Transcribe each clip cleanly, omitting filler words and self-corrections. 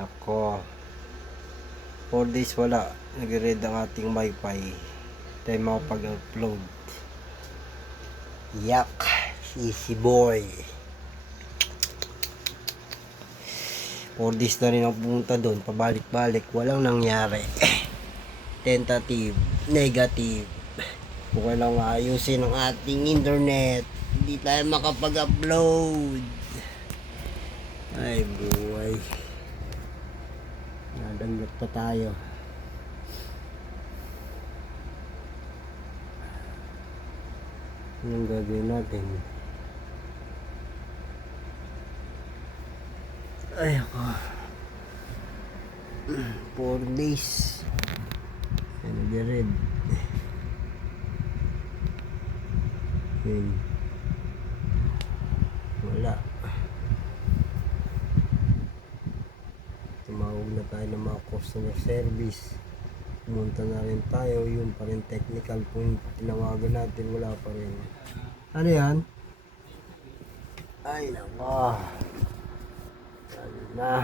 Nako, 4 days wala. Nag-read ang ating wifi. Tayo makapag-upload. Yak, easy boy. 4 days na rin ako pumunta doon. Pabalik-balik. Walang nangyari. Tentative. Negative. Kung lang ayusin ang ating internet, hindi tayo makapag-upload. Ay buhay. Nadagdag pa tayo. Anong gagawin natin? Ay ako. 4 days. Ano di red? Wala. Tumawag na tayo ng mga customer service. Pumunta na rin tayo. Yung pa rin technical point. Tinawagan natin. Wala pa rin. Ano yan? Ay nako. Ano na?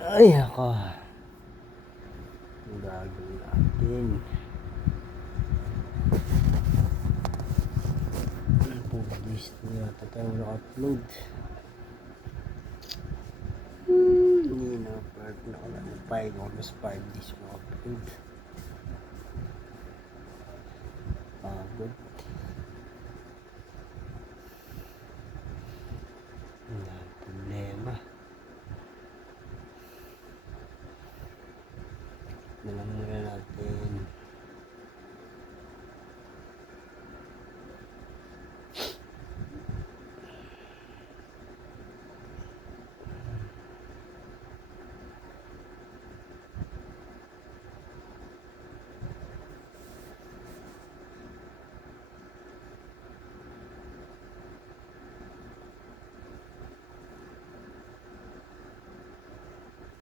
Ay nako. Ang gagawin natin. List na yata tayo na-upload. Hindi na part na ko lang 5 almost 5 days na-upload. Pagod. Wala problema. Nalang